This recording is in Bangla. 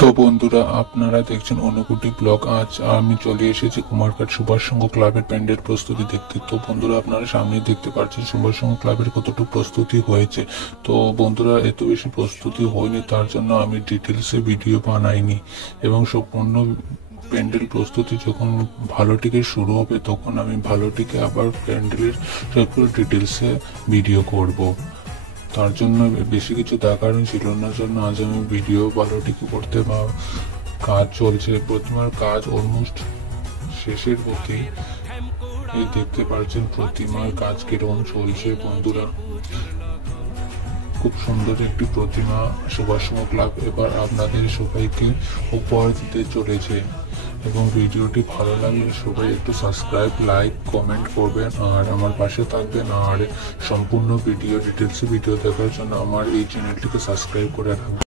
তো বন্ধুরা, আপনারা দেখছেন অনুকুটি ব্লগ। আজ আমি চলে এসেছি কুমারঘাট সুভাষ সংঘ ক্লাবের প্যান্ডেল প্রস্তুতি দেখতে। তো বন্ধুরা, আপনারা সামনে দেখতে পাচ্ছেন সুভাষ সংঘ ক্লাবের কতটুকু প্রস্তুতি হয়েছে। তো বন্ধুরা, এত বেশি প্রস্তুতি হয়নি, তার জন্য আমি ডিটেলসে ভিডিও বানাইনি এবং সম্পূর্ণ প্যান্ডেল প্রস্তুতি যখন ভালোটিকে শুরু হবে তখন আমি ভালোটিকে আবার প্যান্ডেলের সব ডিটেলসে ভিডিও করব। তার জন্য বেশি কিছু দেখার ছিল না, জন্য আজ আমি ভিডিও ভালোটিকে করতে বা কাজ চলছে, প্রতিমার কাজ অলমোস্ট শেষের পথে। এই দেখতে পাচ্ছেন প্রতিমার কাজ কিরকম চলছে বন্ধুরা। খুব সুন্দর একটি প্রতিমা সুভাষ সংঘ ক্লাব এবার আপনাদের সবাইকে উপহার দিতে চলেছে। এবং ভিডিওটি ভালো লাগলে সবাই একটু সাবস্ক্রাইব, লাইক, কমেন্ট করবেন আর আমার পাশে থাকবেন। আর সম্পূর্ণ ভিডিও ডিটেলসে ভিডিও দেখার জন্য আমার এই চ্যানেলটিকে সাবস্ক্রাইব করে রাখবেন।